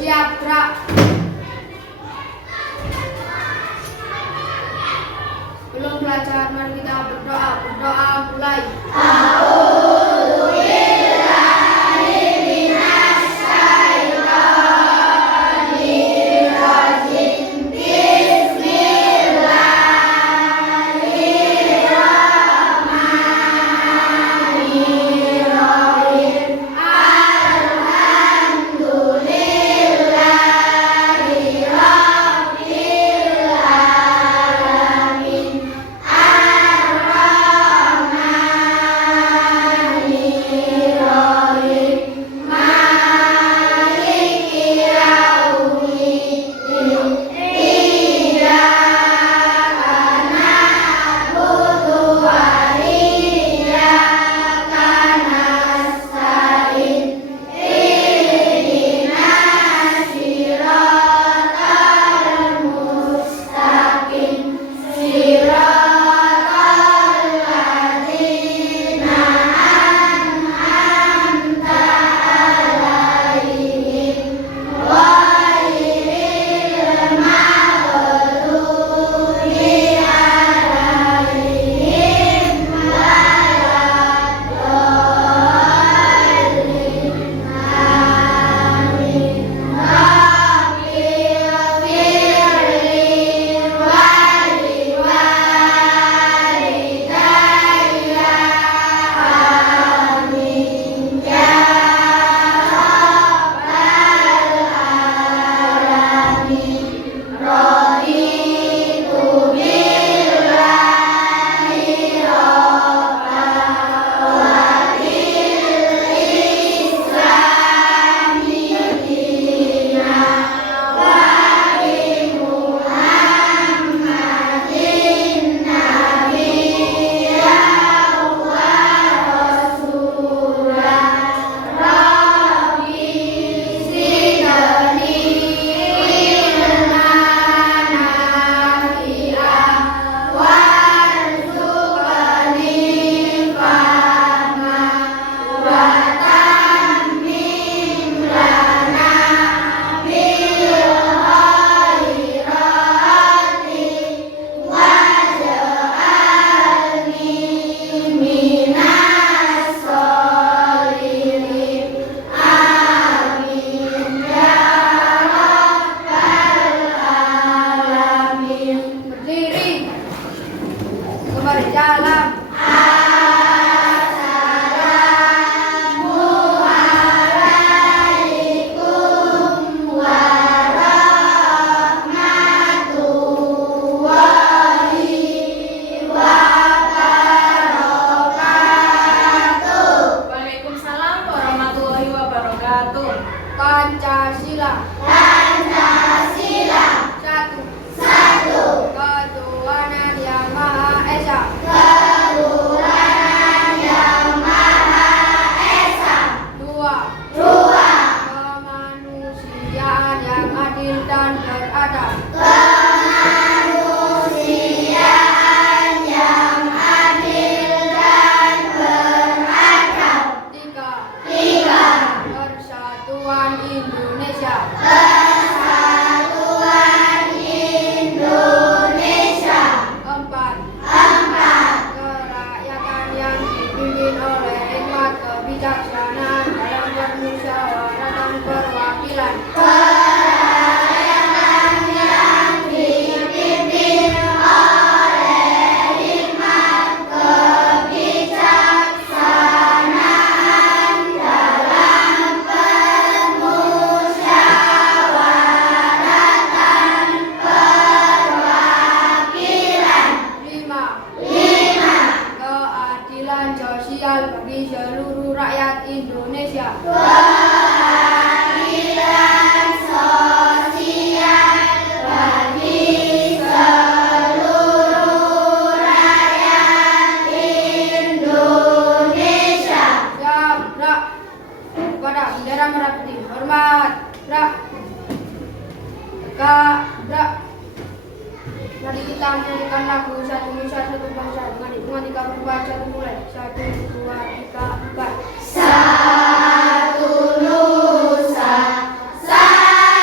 Siap, gerak. Belum belajar, mari kita berdoa. Berdoa mulai. Berjalan. Waalaikumsalam warahmatullahi wabarakatuh. Pancasila. Satu. Ketuhanan Yang Maha Esa. Dua. Kemanusiaan yang adil dan beradab. Tiga. Persatuan Indonesia. Empat. Kerakyatan yang dipimpin oleh hikmat kebijaksanaan dalam permusyawaratan perwakilan. Lima. Keadilan sosial bagi seluruh rakyat Indonesia. Siap, gerak. Kepada bendera merah putih. Hormat, gerak. Tegak, gerak. Mari kita menyanyikan lagu Satu Nusa Satu Bangsa dengan hitungan 3 berbaca mulai 1, 2, 3, 4. Satu nusa, satu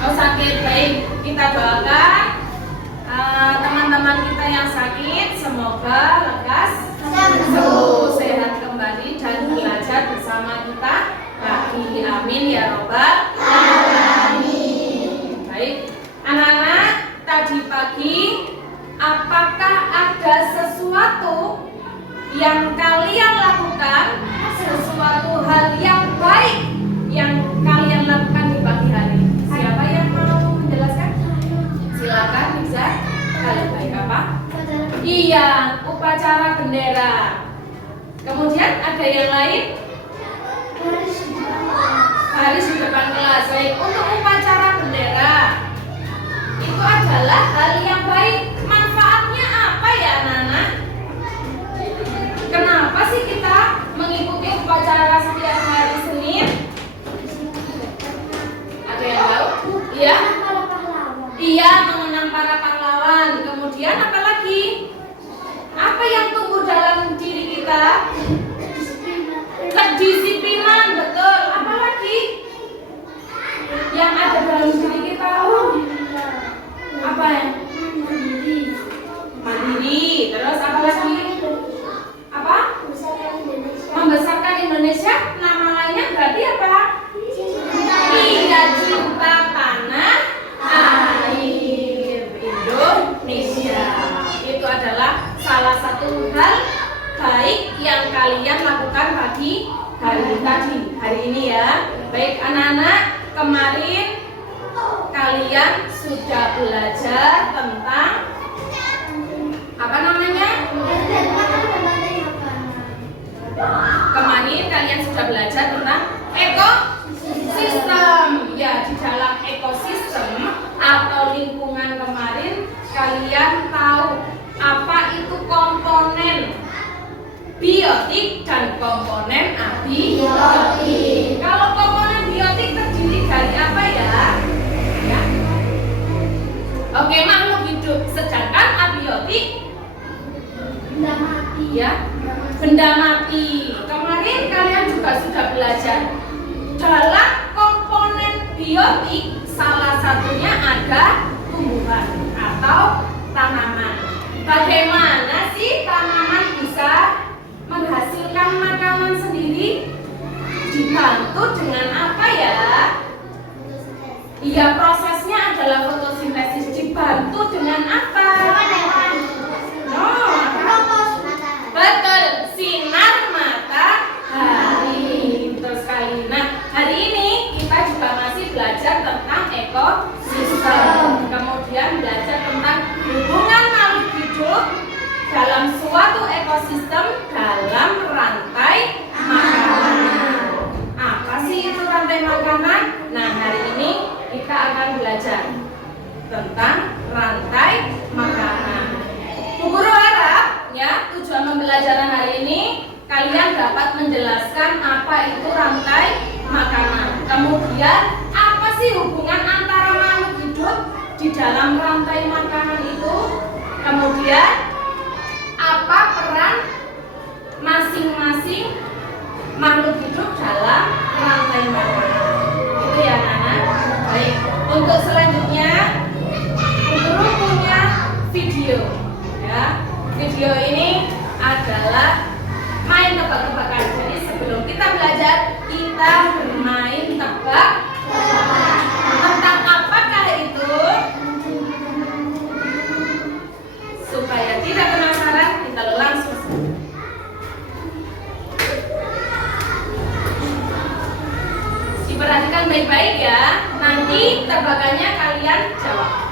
Oh sakit, baik. Kita doakan teman-teman kita yang sakit semoga lekas sembuh, sehat kembali dan belajar bersama kita lagi. Amin ya robbal alamin. Baik, anak-anak, tadi pagi apakah ada sesuatu yang kalian lakukan, sesuatu hal yang baik yang kalian lakukan di pagi hari? Siapa yang mau menjelaskan? Silakan bisa. Hal baik apa? Iya, upacara bendera. Kemudian ada yang lain? Baris di depan kelas. Baik, untuk upacara bendera itu adalah hal yang baik. Manfaatnya apa ya anak-anak? Kenapa sih kita mengikuti upacara setiap hari Senin? Ada yang tahu? Iya? Iya, mengenang para pahlawan. Kemudian apa lagi? Apa yang tumbuh dalam diri kita? Kedisiplinan, betul. Apa lagi yang ada dalam diri kita? Apa ya? Mandiri. Terus apa lagi? Apa? Membesarkan Indonesia. Nama lainnya berarti apa? Iya, cinta tanah air Indonesia. Itu adalah salah satu hal baik yang kalian lakukan pagi hari tadi, hari ini ya. Baik anak-anak, kemarin kalian sudah belajar tentang apa namanya? Kemarin kalian sudah belajar tentang ekosistem. Ya, di dalam ekosistem atau lingkungan kemarin kalian tahu apa itu komponen biotik dan komponen abiotik. Kalau komponen biotik terdiri dari apa ya? Ya. Oke, makhluk hidup. Sedangkan abiotik Benda mati. ya, benda mati. Kemarin kalian juga sudah belajar dalam komponen biotik salah satunya ada tumbuhan atau tanaman. Bagaimana sih tanaman bisa menghasilkan makanan sendiri? Dibantu dengan apa ya? Iya, prosesnya adalah fotosintesis. Dibantu dengan apa? Betul, sinar matahari. Betul sekali. Nah, hari ini kita juga masih belajar tentang ekosistem. Kemudian belajar tentang hubungan makhluk hidup dalam suatu ekosistem dalam rantai makanan. Apa sih itu rantai makanan? Nah, hari ini kita akan belajar tentang rantai makanan. Bu Guru harap ya tujuan pembelajaran hari ini kalian dapat menjelaskan apa itu rantai makanan. Kemudian apa sih hubungan antara makhluk hidup di dalam rantai makanan itu? Kemudian apa peran masing-masing makhluk hidup dalam rantai makanan? Itu ya Nana. Baik, untuk selanjutnya Bu Guru punya video. Ya, video ini adalah main tebak-tebakan. Jadi sebelum kita belajar, kita bermain tebak-tebakan. Tentang apakah itu? Supaya tidak penasaran, kita langsung. Diperhatikan baik-baik ya. Nanti tebakannya kalian jawab.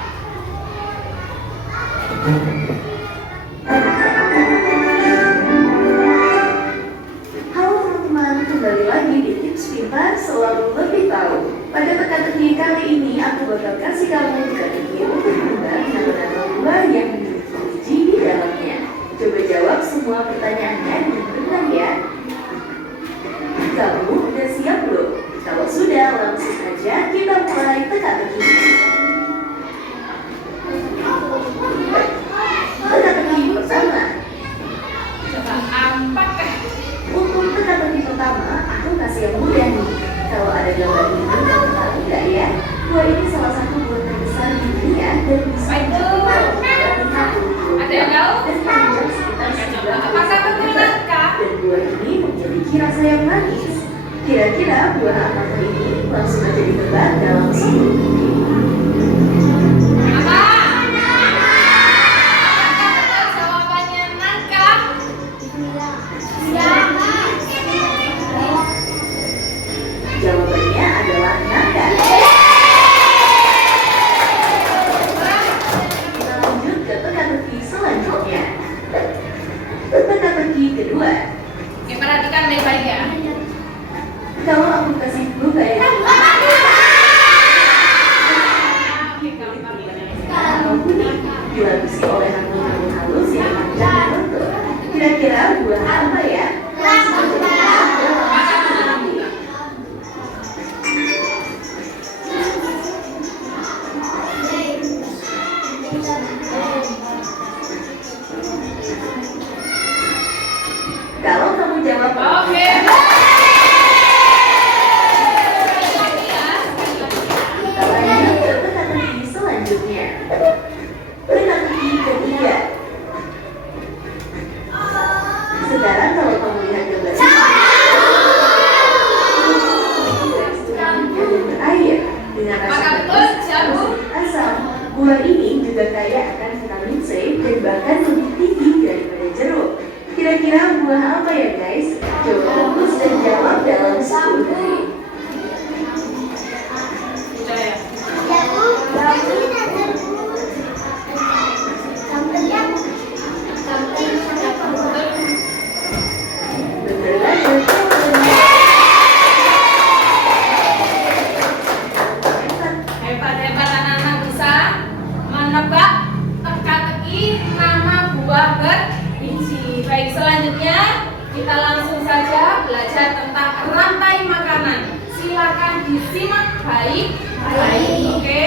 Kembali lagi di Tips Pintar Selalu Lebih Tahu. Pada teka-teki kali ini aku bakal kasih kamu teka-teki untuk menebak nama-nama buah yang memiliki biji di dalamnya. Coba jawab semua pertanyaannya dengan benar ya. Kamu udah siap belum? Kalau sudah, langsung saja kita mulai teka-teki. Teka-teki pertama. Coba apakah? Untuk teka-teki pertama, aku kasih yang mudah nih. Kalau ada gambar ini, kamu tahu nggak ya? buah apakah ini? Langsung aja ditebak dalam 10 detik. Apa? Apakah benar jawabannya nangka? Jawabannya adalah nangka. Kita lanjut ke teka-teki selanjutnya. Teka-teki kedua. Oke, perhatikan baik-baik ya. Kalau aku kasih clue kayak Oke, gampang ya. atau kuning dilapisi oleh rambut-rambut halus yang panjang dan lentur. Kira-kira buah apa ya? Langsung aja ditebak dalam 10 detik. Kalau kamu jawab Oke. kita lanjut ke teka-teki selanjutnya. Teka-teki ketiga. Sekarang kalau kamu lihat gambar ini, teksturnya berair dengan rasa Apakah betul, manis Jamu? atau sedikit asam. Buah ini juga kaya akan vitamin C dan bahkan lebih tinggi daripada jeruk. Kira-kira buah apa ya guys? Coba fokus dan jawab dalam 10 detik. Udah ya. Bener banget. Hebat-hebat anak-anak bisa menebak teka-teki nama buah berbiji. Baik, selanjutnya kita langsung saja belajar tentang rantai makanan. Silakan disimak baik-baik, oke?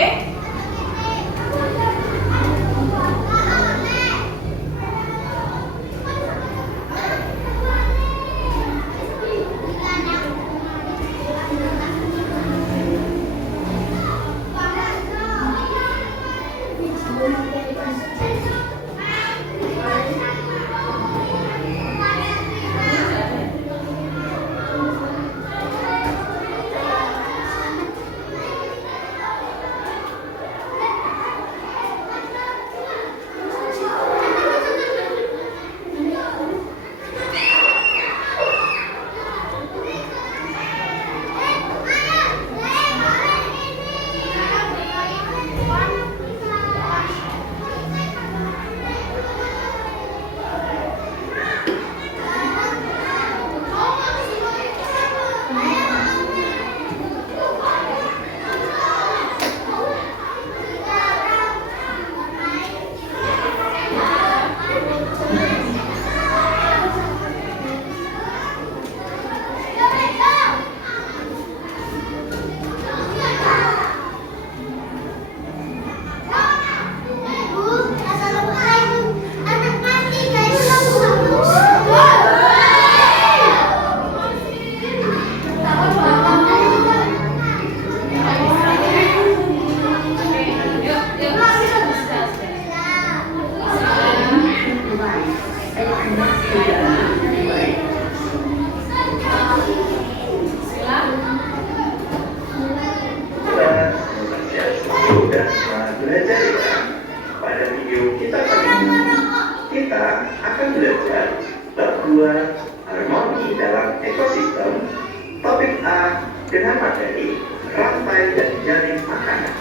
dengan materi rantai dan jaring makanan.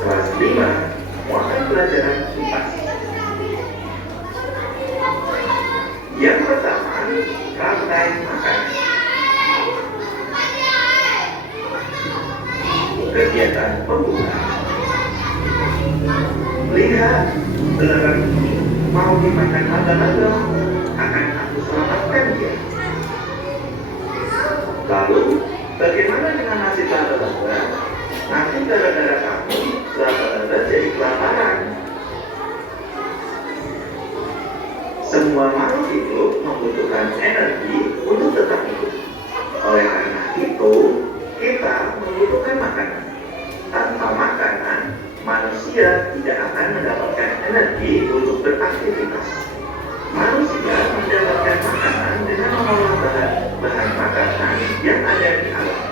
Kelas 5, muatan pelajaran IPA. Yang pertama, rantai makanan. Kegiatan pembuka. Lihat, belerang ini mau dimakan laba-laba. Akan aku selamatkan dia. Lalu, bagaimana dengan nasib laba-laba? Nanti gara-gara kamu, laba-laba jadi kelaparan. Semua makhluk hidup membutuhkan energi untuk tetap hidup. Oleh karena itu, kita membutuhkan makanan. Tanpa makanan, manusia tidak akan mendapatkan energi untuk beraktivitas. Manusia mendapatkan makanan dengan mengolah bahan makanan yang ada di alam.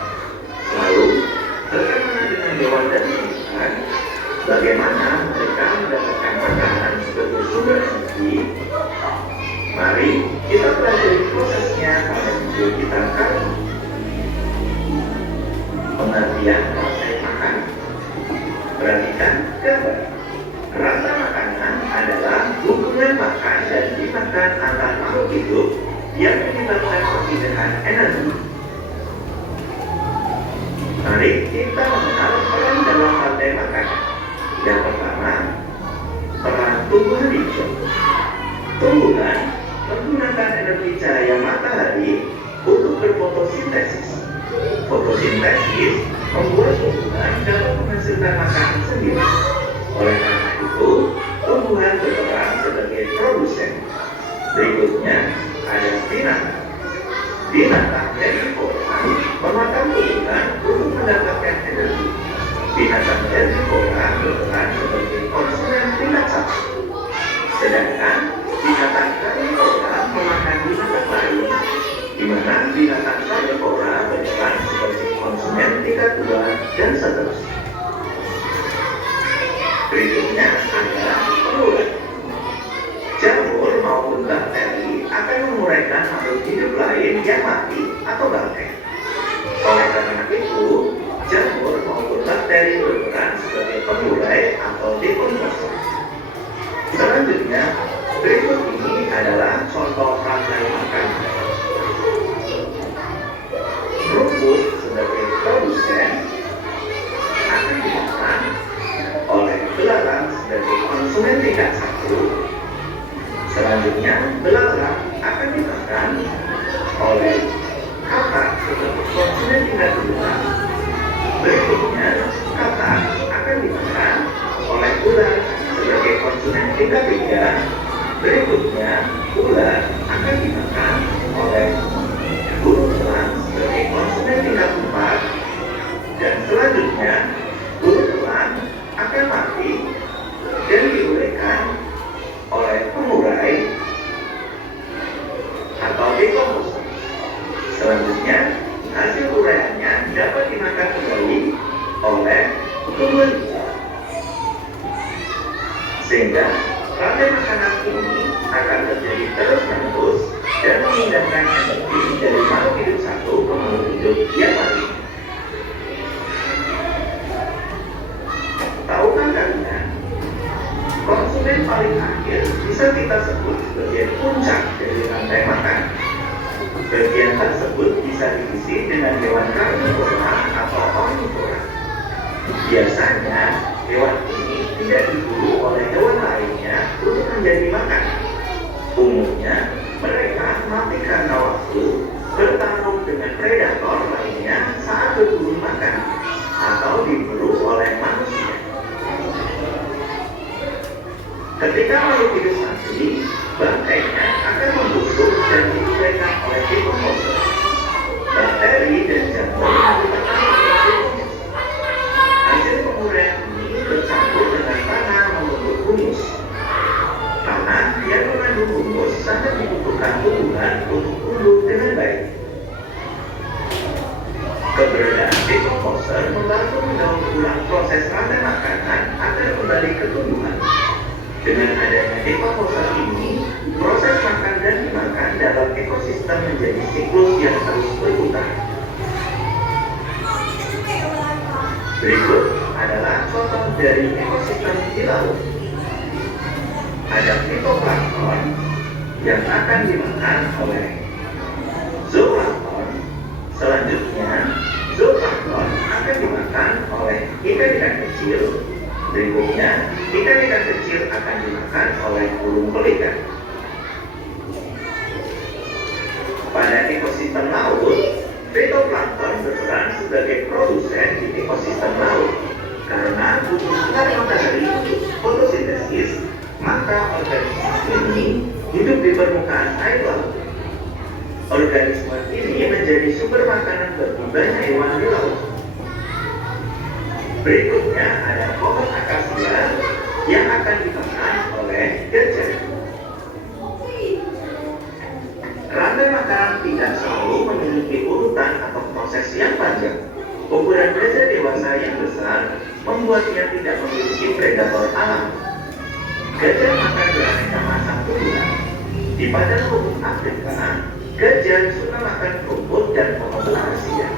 hewan dan tumbuhan, bagaimana mereka mendapatkan makanan sebagai sumber energi? Mari kita pelajari prosesnya pada video kita kali ini. Pengertian rantai makanan. Perhatikan gambar. Rantai makanan adalah hubungan makan dan dimakan antar makhluk hidup yang menyebabkan perpindahan energi. Mari kita mengenal peran dalam rantai makanan. Yang pertama, peran tumbuhan hijau. Tumbuhan menggunakan energi cahaya matahari untuk berfotosintesis. Fotosintesis membuat tumbuhan dapat menghasilkan makanan sendiri. Oleh karena itu, tumbuhan berperan sebagai produsen. Berikutnya ada binatang. Binatang herbivora memakan tumbuhan untuk mendapatkan energi. Binatang herbivora berperan sebagai konsumen tingkat 1. Sedangkan binatang karnivora memakan binatang lain, di mana binatang karnivora berperan sebagai konsumen tingkat 2 dan seterusnya. Berikutnya adalah pengurai. Jamur maupun bakteri akan menguraikan makhluk hidup lain yang mati atau bangkai. Oleh karena itu, jamur maupun bakteri berperan sebagai pengurai atau dekomposer. Selanjutnya, berikut ini adalah contoh rantai makanan. Rumput sebagai produsen akan dimakan oleh belalang sebagai konsumen tingkat 1. Selanjutnya, belalang akan dimakan oleh katak sebagai konsumen tingkat 2. Berikutnya, katak akan dimakan oleh ular sebagai konsumen tingkat 3. Berikutnya, ular akan dimakan oleh burung elang sebagai konsumen tingkat 4. Dan selanjutnya, burung elang akan mati dan diuraikan oleh pengurai atau dekomposer. Selanjutnya, hasil uraiannya dapat dimakan kembali oleh tumbuhan hijau. Sehingga rantai makanan ini akan terjadi terus-menerus dan memindahkan energi dari makhluk hidup satu ke makhluk hidup yang lain. Tahukah kalian, konsumen paling akhir bisa kita sebut sebagai puncak dari rantai makanan. Bagian tersebut bisa diisi dengan hewan karnivora atau omnivora. Biasanya, hewan ini tidak diburu oleh hewan lainnya untuk menjadi makanan. Umumnya, mereka mati karena waktu bertarung dengan predator lainnya saat berburu makan atau diburu oleh manusia. Ketika makhluk hidup mati, bangkainya akan membusuk dan diuraikan oleh dekomposer. Bakteri dan jamur merupakan dekomposer. Hasil penguraian ini bercampur dengan tanah membentuk humus. Tanah yang mengandung humus sangat dibutuhkan tumbuhan untuk tumbuh dengan baik. Keberadaan dekomposer membantu mendaur ulang proses rantai makanan agar kembali ke tumbuhan. Dengan adanya dekomposer ini, proses makan dan dimakan dalam ekosistem menjadi siklus yang terus berputar. Berikut adalah contoh dari ekosistem di laut. Ada fitoplankton yang akan dimakan oleh zooplankton. Selanjutnya, zooplankton akan dimakan oleh ikan-ikan kecil. Berikutnya, ikan-ikan kecil akan dimakan oleh burung pelikan. Pada ekosistem laut, fitoplankton berperan sebagai produsen di ekosistem laut. Karena butuh sinar matahari untuk fotosintesis, maka organisme ini hidup di permukaan air laut. Organisme ini menjadi sumber makanan bagi banyak hewan di laut. Berikutnya ada pohon akasia yang akan dimakan oleh gajah. Rantai makanan tidak selalu memiliki urutan atau proses yang panjang. Ukuran gajah dewasa yang besar membuatnya tidak memiliki predator alam. Gajah makan beraneka macam tumbuhan. Di padang rumput Afrika, gajah suka makan rumput dan pohon akasia.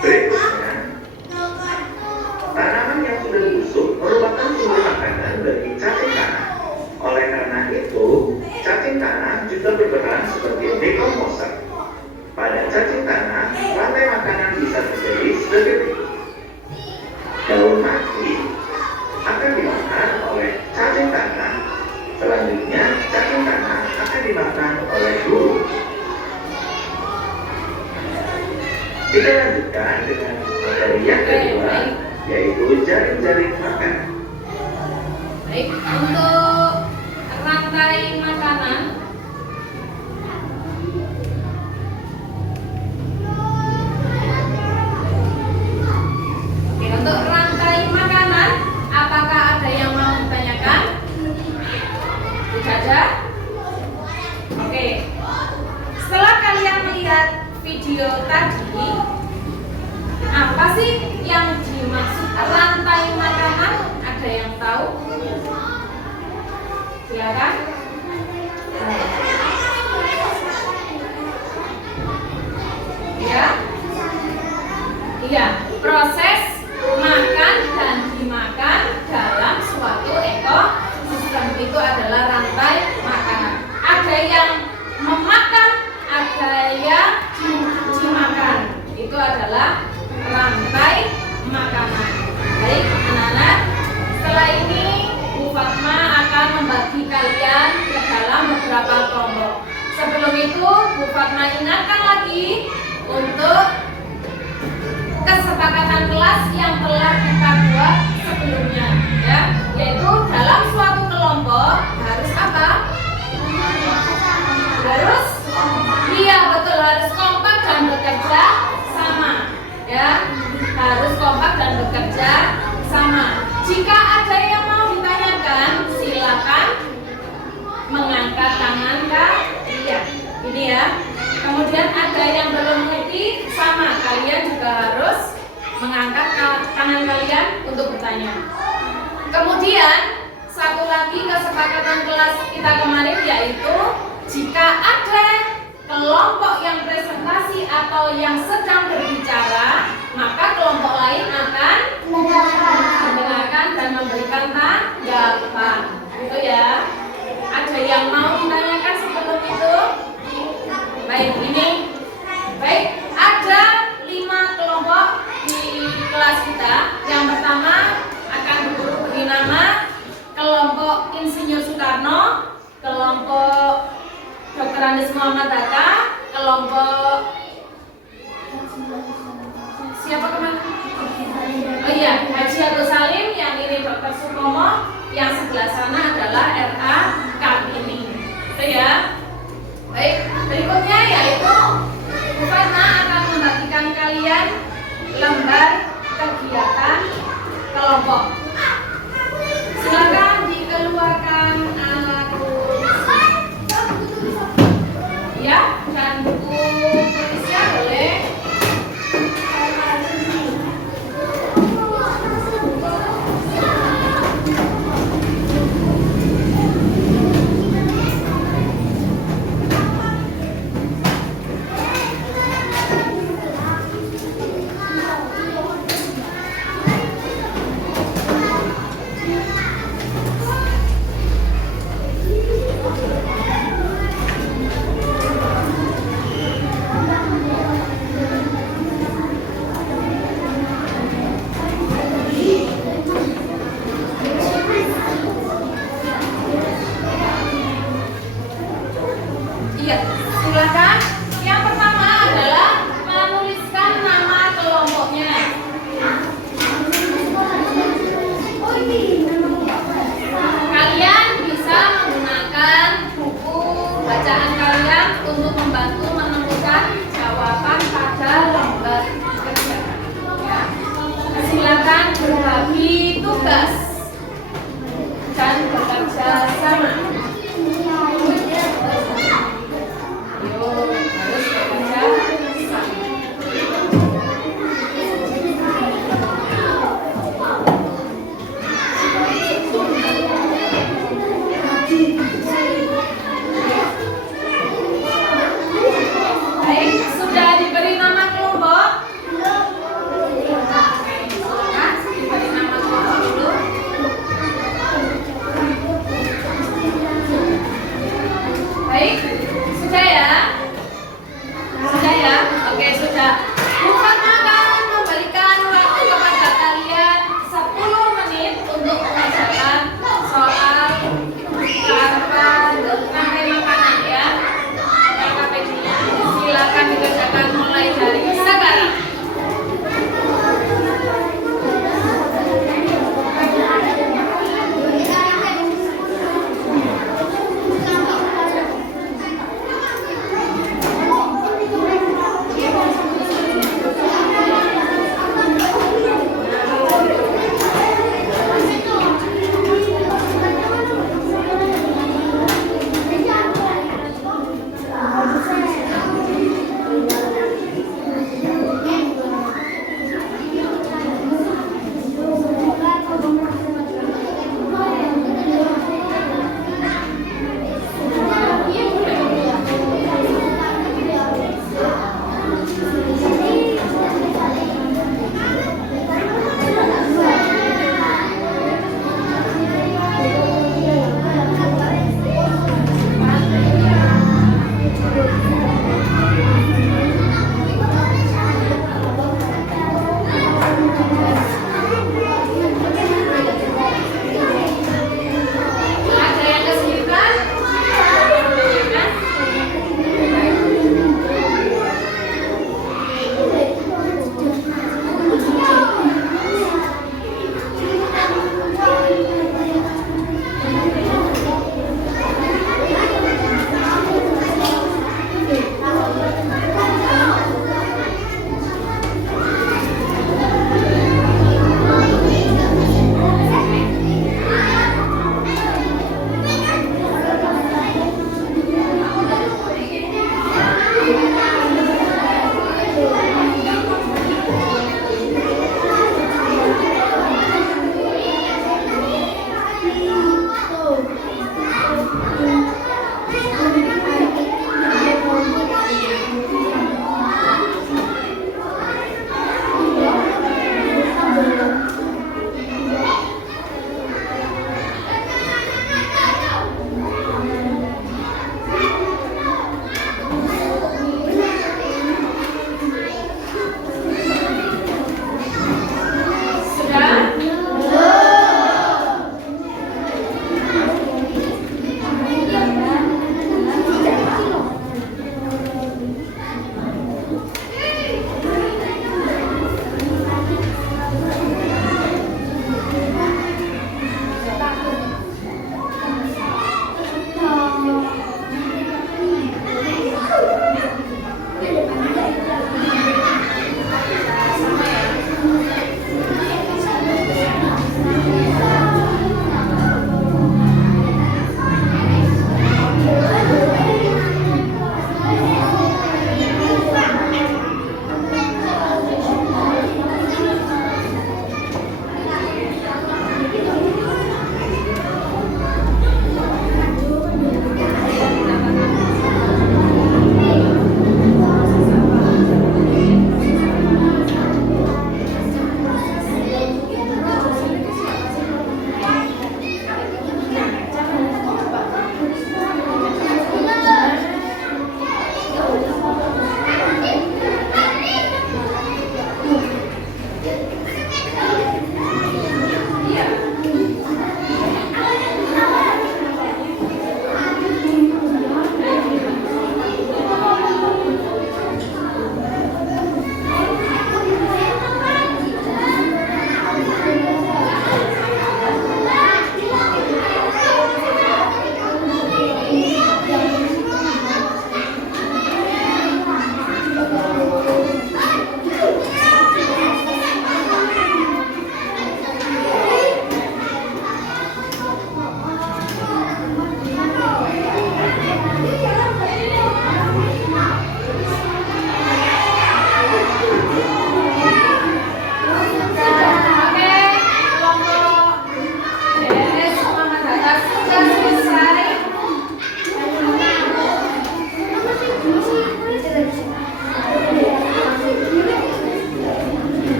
Berikutnya, tanaman yang sudah busuk merupakan sumber makanan bagi cacing tanah. Oleh karena itu, cacing tanah juga berperan sebagai dekomposer. Pada cacing tanah, rantai makanan bisa terjadi sebagai berikut. Daun mati akan dimakan oleh cacing tanah. Selanjutnya, cacing tanah akan dimakan oleh burung. Kita lanjutkan dengan materi yang kedua, yaitu jaring-jaring makanan. Baik, untuk rantai makanan, untuk rantai makanan, apakah ada yang mau ditanyakan? Tidak ada? Oke. Setelah kalian melihat video tadi, apa sih yang dimaksud rantai makanan? Ada yang tahu? Silakan. Ya? Iya, proses makan dan dimakan dalam suatu ekosistem itu adalah rantai makanan. Ada yang memakan, ada yang dimakan. Itu adalah rantai makanan. Baik, anak-anak, setelah ini Bu Fatma akan membagi kalian ke dalam beberapa kelompok. Sebelum itu, Bu Fatma ingatkan lagi untuk kesepakatan kelas yang telah kita buat sebelumnya, ya, yaitu dalam suatu kelompok harus apa? Harus kompak dan bekerja sama, ya, harus kompak dan bekerja sama. Jika ada yang mau ditanyakan, silakan mengangkat tangan kalian. Ini ya. Kemudian ada yang belum mengerti, sama, kalian juga harus mengangkat tangan kalian untuk bertanya. Kemudian satu lagi kesepakatan kelas kita kemarin, yaitu jika ada kelompok yang presentasi atau yang sedang berbicara, maka kelompok lain akan mendengarkan dan memberikan tanggapan. Itu ya. Ada yang mau ditanyakan sebelum itu? Baik, ini. Baik, ada 5 kelompok di kelas kita. Yang pertama akan diberi nama kelompok Insinyur Soekarno, kelompok Dr. Andes Muhammad Hatta, kelompok siapa kemana? Oh iya, Haji Agus Salim, yang ini Dr. Supomo, yang sebelah sana adalah RA Kartini. Itu ya. Baik, berikutnya yaitu Bu Fatma akan membagikan kalian lembar kegiatan kelompok. Silakan dikeluarkan alat tulis. Ya, dan buku tulisnya boleh. Silakan. Yang pertama adalah menuliskan nama kelompoknya. Kalian bisa menggunakan buku bacaan kalian untuk membantu menemukan jawaban pada lembar kerja. Ya. Silakan berbagi tugas dan bekerja sama. Harus bekerja sama.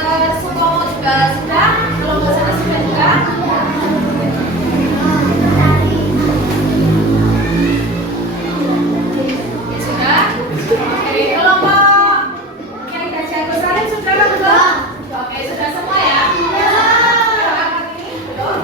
Tante Supomo juga sudah, kelompok sana sudah juga. Ya sudah. Oke, kelompok yang Haji Agus Salim sudah kan belum? Oke, sudah semua ya. Kelompok ini belum.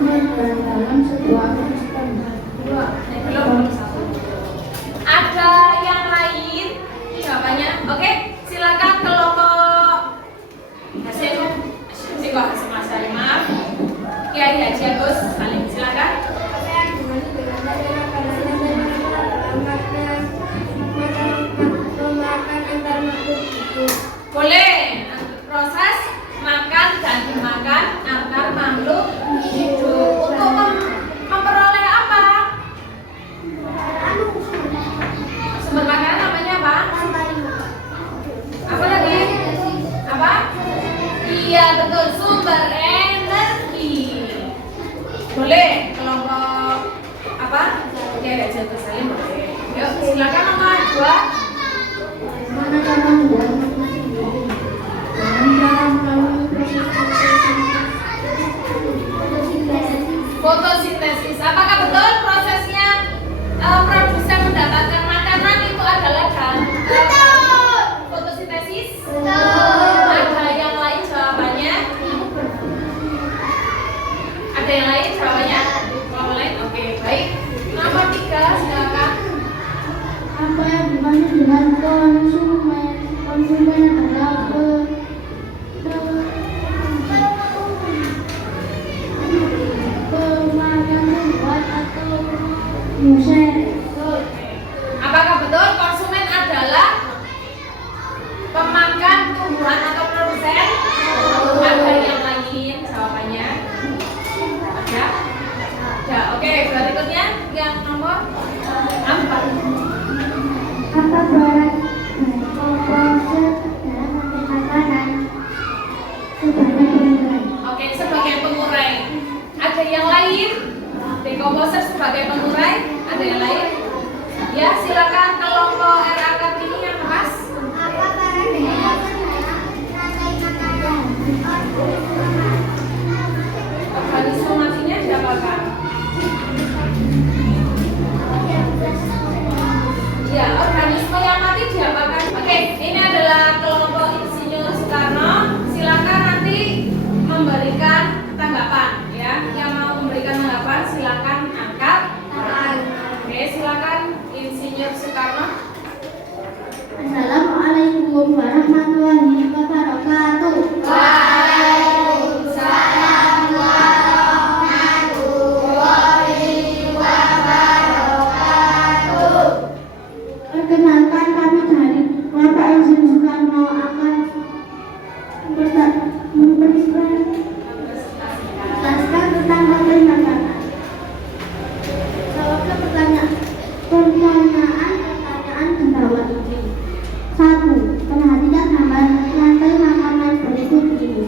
dalam sebuah sistem. Dua. Belum satu. Ada yang lain jawabannya? Oke, silakan kelompok hasil Mas Salim, maaf. Kiai Haji Agus Salim, silakan. Boleh. Proses makan dan dimakan antar makhluk hidup. Untuk memperoleh apa? Sumber makanan namanya apa? Apa lagi? Apa? Iya betul, sumber energi. Boleh kelompok apa? Ya ada jatuh saling boleh. Yuk silakan nomor 2. Mana cara membuat makanan sendiri? Dengan cara melalui proses Fotosintesis. Apakah betul prosesnya produsen mendapatkan makanan itu adalah fotosintesis? Ada yang lain jawabannya? Ada yang lain jawabannya? Kalau lain, oke baik. Nomor 3 silakan. apa yang dimaksud dengan konsumen? Konsumen adalah pemakan buat atau user. Apakah betul konsumen adalah pemakan tumbuhan atau produsen? Ada yang lain jawabannya? Ada? Ada. Oke, berikutnya yang nomor 4. Apa barang komposer dalam membuat makanan? Sebagai pengurai. Oke, sebagai pengurai. Ada yang lain? Dekomposer sebagai pengurai? Ada yang lain? Ya, silakan kelompok RAK ini yang pas. Apa barang rantai makanan? Organisme matinya diapakan? Ya, organisme yang mati diapakan? Oke, ini adalah kelompok Insinyur Soekarno. Silakan nanti memberikan tanggapan ya. Yang mau memberikan tanggapan silakan angkat tangan. Oke, silakan Insinyur Soekarno. Assalamualaikum warahmatullahi wabarakatuh. Waalaikumsalam warahmatullahi wabarakatuh. Perkenalkan kami dari Bapak Insinyur Soekarno akan menjelaskan tentang rantai makanan. Jawablah pertanyaan di bawah ini. 1. Perhatikan gambar rantai makanan berikut ini.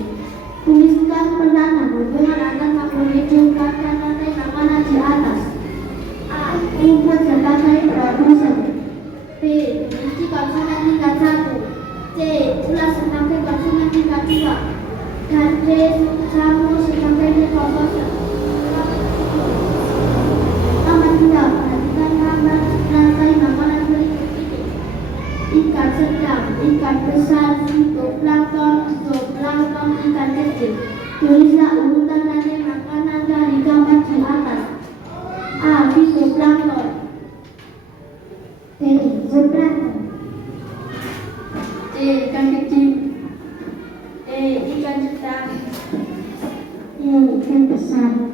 Tuliskan pernah hubungan antar makhluk hidup pada rantai makanan di atas. A. Input sebagai produsen. B. Isi konsumen tingkat 1. C. Ulas sebagai konsumen tingkat 2. Dan D. Samu sebagai dekomposer. Nomor 2. Perhatikan gambar rantai makanan berikut ini. Ikan sedang, ikan besar, fitoplankton, zooplankton, ikan kecil. Tulislah urutan rantai makanan dari gambar di atas. A. Fitoplankton. B. Zooplankton. C. Ikan kecil. D. Ikan sedang. E. Ikan besar.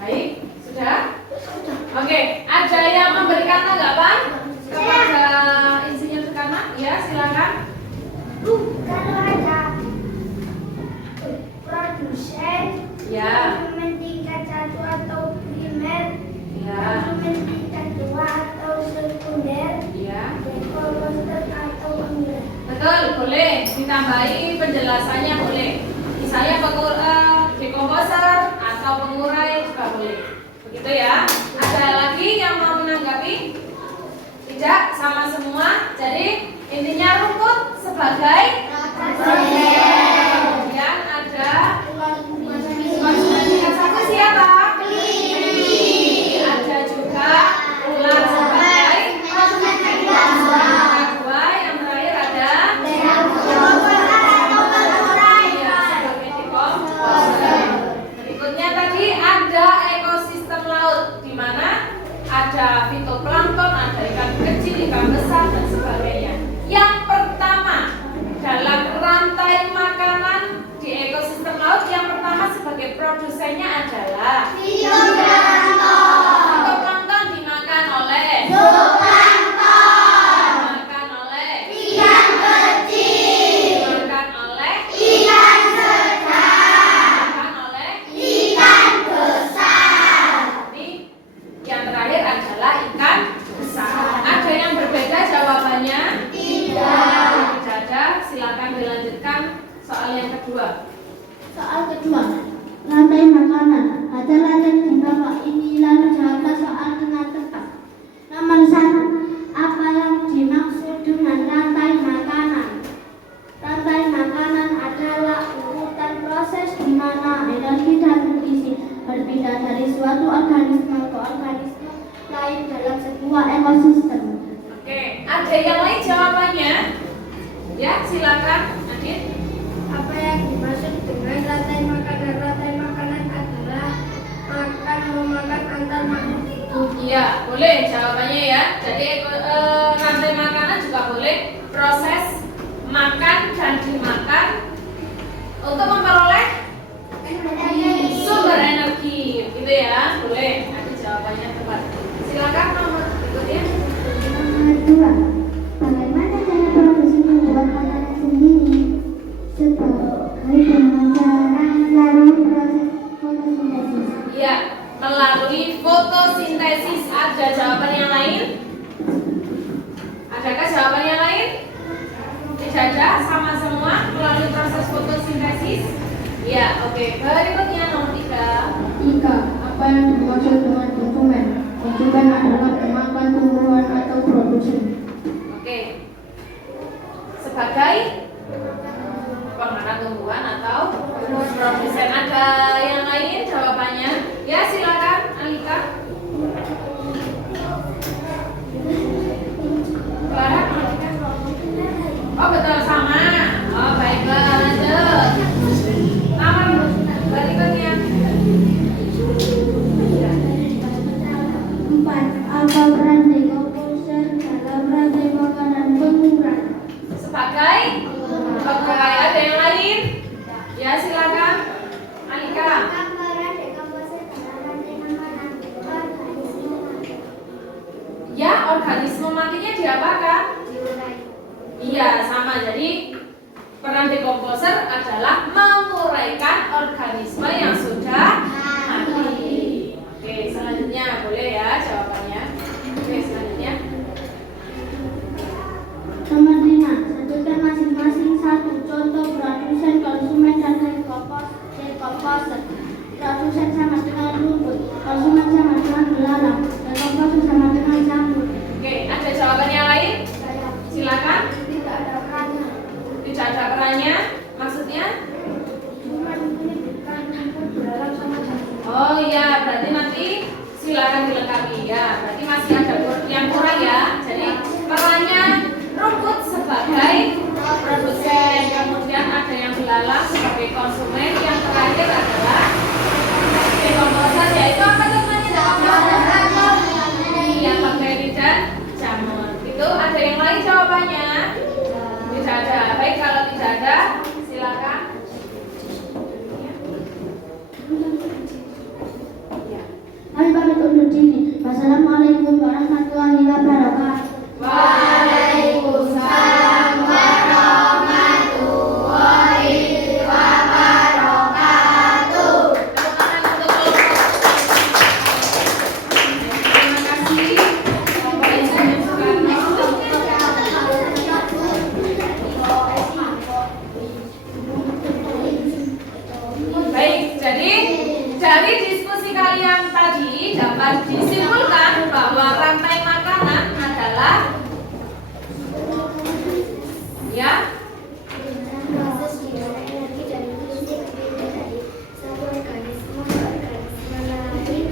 Baik, sudah? Oke, ada yang memberikan tanggapan kepada Insinyur Soekarno? Ya, silakan. Kalau ada produsen, Ya, konsumen tingkat 1 atau primer, ya, konsumen tingkat 2 atau sekunder, ya. dekomposer atau enggak. Betul, boleh ditambahi penjelasannya boleh. Misalnya dekomposer atau pengurai juga boleh. Begitu ya. Ada lagi yang mau menanggapi? Tidak, sama semua. Jadi intinya rumput sebagai kemudian ada konsumen tingkat 1 siapa? Ada juga ular sebagai konsumen tingkat 2. Yang terakhir ada kedua. Soal kedua, rantai makanan. Adalah yang di bawah ini lalu jawablah soal dengan tepat. Nomor 1, apa yang dimaksud dengan rantai makanan? Rantai makanan adalah urutan proses di mana energi dan nutrisi berpindah dari suatu organisme ke organisme lain dalam sebuah ekosistem. Oke, ada yang lain jawabannya? Ya, silakan, Adit. Apa yang dimaksud dengan rantai makanan? Rantai makanan adalah makan memakan antar makhluk hidup. Iya, boleh jawabannya ya. Jadi rantai makanan juga boleh proses makan dan dimakan untuk memperoleh sumber energi, gitu ya. Boleh, nanti jawabannya tepat. Silakan nomor berikutnya. Nomor 2, bagaimana cara produksi membuat makanan sendiri? Sebagai dengan cara melalui proses fotosintesis. Iya, melalui fotosintesis. Ada jawaban yang lain? Adakah jawaban yang lain? Tidak ada, sama semua melalui proses fotosintesis. Iya, oke. Berikutnya nomor 3. Apa yang dimaksud dengan konsumen? Konsumen adalah pemakan tumbuhan atau produksi. Oke. Sebagai pemakan tumbuhan atau produsen. Ada yang lain jawabannya? Ya, silakan Alika. Clara, Alika. Oh, betul sama. Oh, baiklah, lanjut. Nomor berikutnya. 4. Apa peran dekomposer dalam rantai makanan pengurang? Sebagai pegawai. Ada yang lain? Ya, silakan Alika. Peran dekomposer dalam rantai makanan organisme mati. Ya, organisme matinya diapakan? Iya, sama. Jadi peran dekomposer adalah menguraikan organisme yang sudah mati. Oke, selanjutnya boleh ya jawabannya. Oke, selanjutnya. Nomor 5. Sebutkan masing-masing satu contoh produsen, konsumen, dan dekomposer. Produsen sama dengan rumput, konsumen sama dengan belalang, dekomposer sama dengan jamur. Oke, ada jawaban yang lain? Silakan. Tidak ada perannya. Tidak ada perannya. Maksudnya? Cuma menyebutkan rumput, belalang sama jamur. Oh iya, berarti nanti silakan dilengkapi ya. Berarti masih ada yang kurang ya. Jadi perannya rumput sebagai produsen, kemudian ada yang belalang sebagai konsumen, yang terakhir adalah dekomposer, yaitu apa temannya? Iya, bakteri dan jamur. Itu ada yang lain jawabannya? Tidak ada. Baik, kalau tidak ada, silakan. Kami pamit undur diri. Wassalamualaikum warahmatullahi wabarakatuh. Waalaikumsalam warahmatullahi wabarakatuh. Terima kasih. Baik, jadi dari diskusi kalian tadi dapat disimpulkan bahwa rantai makanan adalah ya Proses di mana energi dan nutrisi berpindah dari satu organisme ke organisme lain.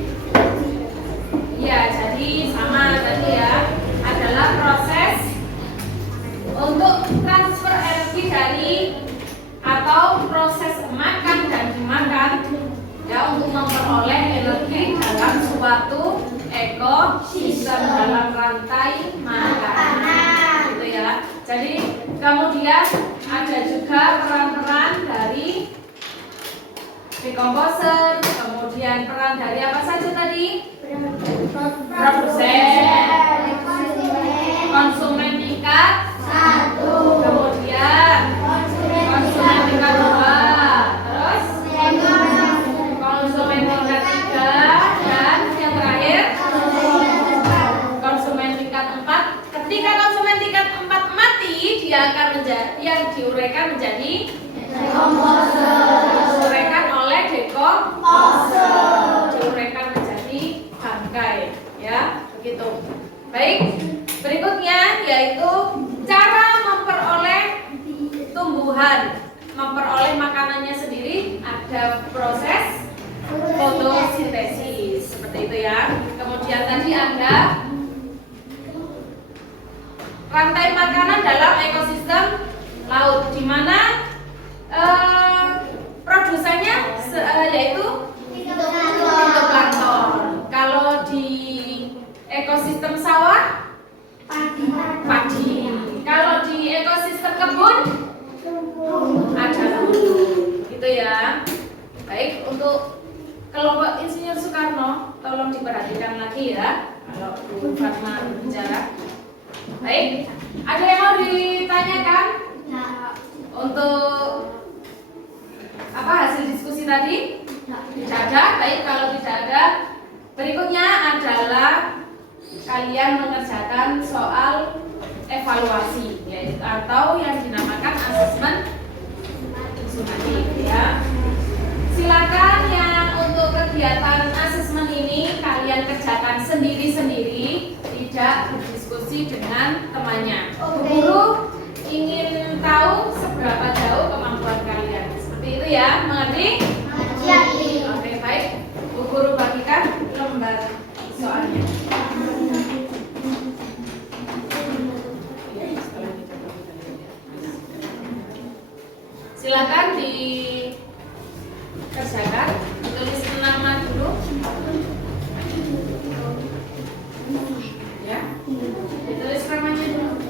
ya, jadi sama tadi ya, adalah proses untuk transfer energi dari atau proses makan dan dimakan ya, untuk memperoleh energi dalam suatu ekosistem dalam rantai makanan gitu ya. Jadi kemudian ada juga peran-peran dari dekomposer, kemudian peran dari apa saja tadi? Produsen, konsumen tingkat 1, kemudian konsumen tingkat 2, terus konsumen tingkat 3, dan yang terakhir konsumen tingkat 4. Ketika konsumen tingkat 4 mati, dia akan menjadi yang diuraikan menjadi dekomposer. proses fotosintesis seperti itu ya. Kemudian tadi ada rantai makanan dalam ekosistem laut, di mana produsennya yaitu fitoplankton. Kalau di ekosistem sawah padi. Kalau di ekosistem kebun ada tumbuh, gitu ya. Baik, untuk kelompok Insinyur Soekarno tolong diperhatikan lagi ya kalau Bu Fatma berbicara. Baik, ada yang mau ditanyakan untuk apa hasil diskusi tadi? Tidak ada. Baik, kalau tidak ada, berikutnya adalah kalian mengerjakan soal evaluasi, yaitu atau yang dinamakan asesmen sumatif ya. Silakan yang untuk kegiatan asesmen ini kalian kerjakan sendiri-sendiri, tidak berdiskusi dengan temannya. Guru ingin tahu seberapa jauh kemampuan kalian. Seperti itu ya, mengerti? Oke, baik. Bu Guru bagikan lembar soalnya. Silakan dikerjakan, ditulis nama dulu. Ya, ditulis namanya dulu.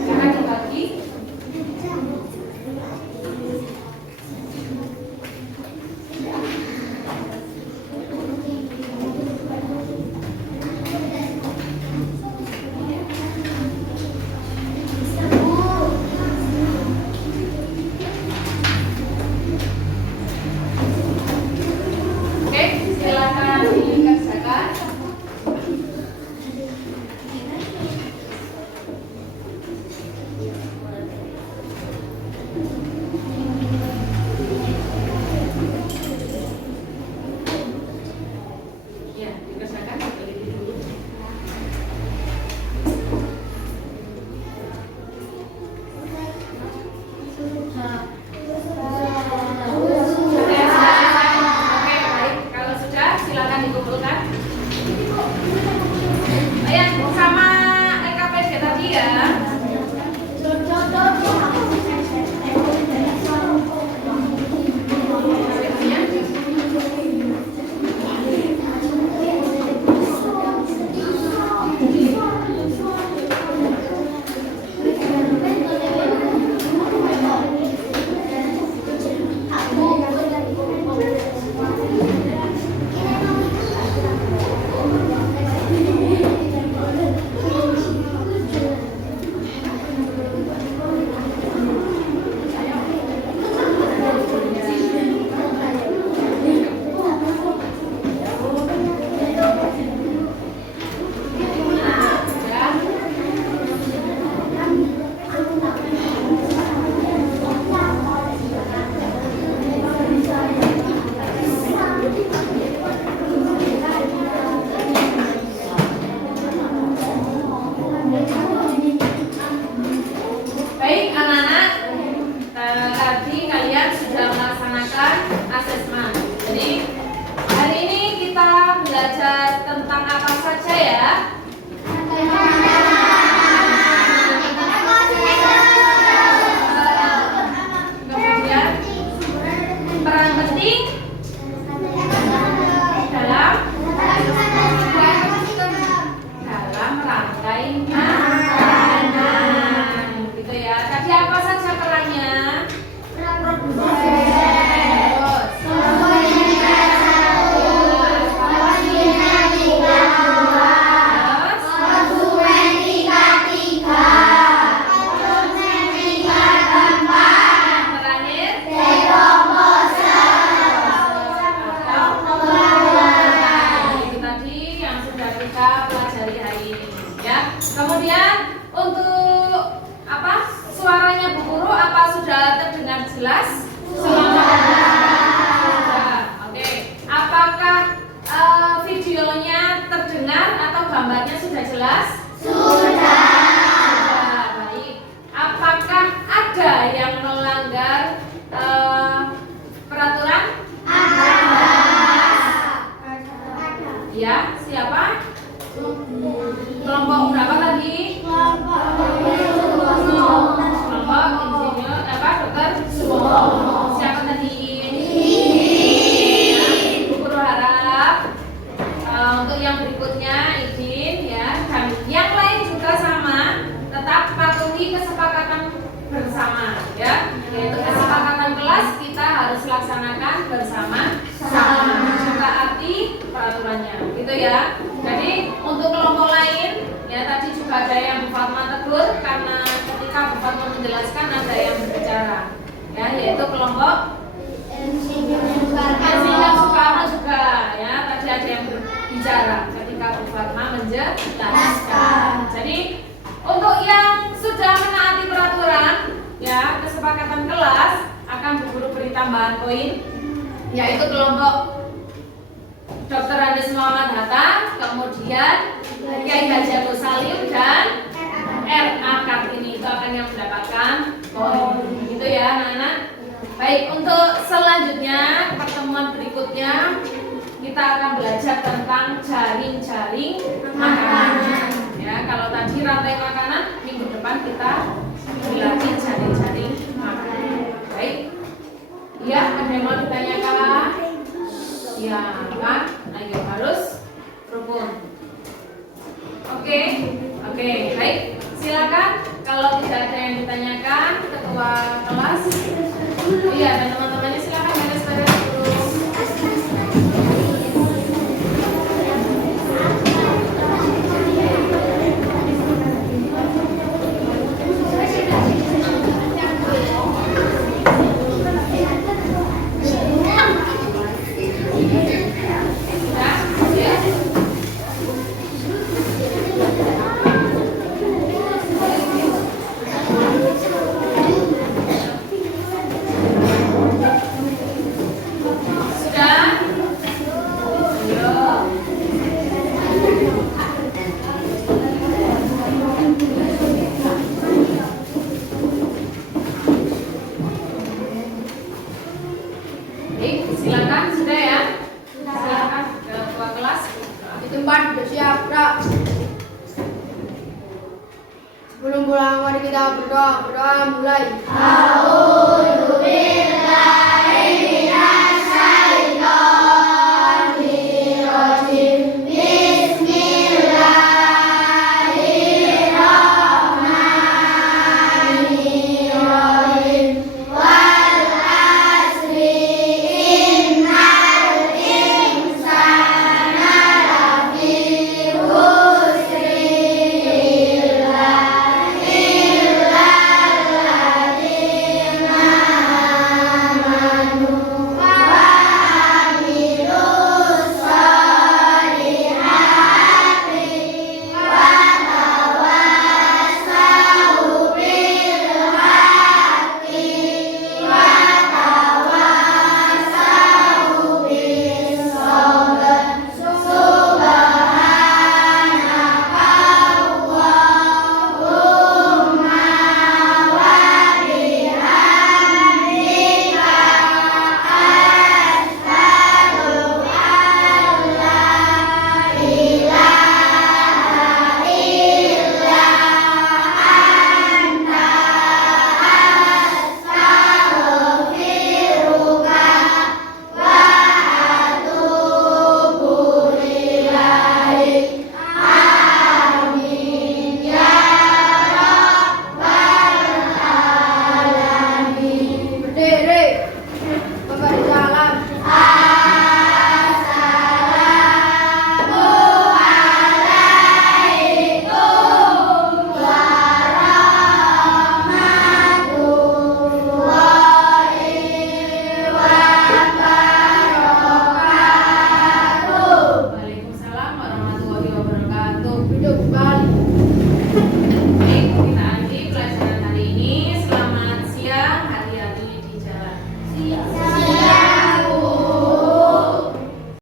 Karena dibagi jelas? Sudah. Oke. Apakah videonya terdengar atau gambarnya sudah jelas? Sudah. Baik. Apakah ada yang melanggar peraturan? Ya, siapa? Kelompok berapa tadi? Kelompok insinyur dokter Suwono. Siapa tadi? Bu Guru harap untuk yang berikutnya izin ya, dan yang lain juga sama, tetap patuhi kesepakatan bersama ya, yaitu kesepakatan kelas kita harus laksanakan bersama-sama, juga arti peraturannya gitu ya. Jadi untuk kelompok lain ya, tadi juga ada yang Bu Fatma tegur karena ketika Bu Fatma menjelaskan ada yang berbicara ya, yaitu kelompok Insinyur Soekarno juga ya, tadi ada yang berbicara ketika Bu Fatma menjelaskan. Jadi untuk yang sudah menaati peraturan ya, kesepakatan kelas akan Bu Guru beri tambahan poin, yaitu kelompok Dr. Andes Muhammad Hatta, kemudian Kiai Haji Agus Salim dan R.A. Kartini, itu akan yang mendapatkan poin. Gitu ya anak-anak. Baik, untuk selanjutnya pertemuan berikutnya kita akan belajar tentang jaring-jaring makanan. Ya, kalau tadi rantai makanan, minggu depan kita dilatih jaring-jaring makanan. Baik. Ya, ada yang mau ditanyakan? Ya, kan? Ayo harus rukun. Oke, baik. Silakan kalau tidak ada yang ditanyakan, ketua kelas. Iya, dan teman-temannya silakan beres-beres dulu. Sebelum pulang mari kita berdoa mulai.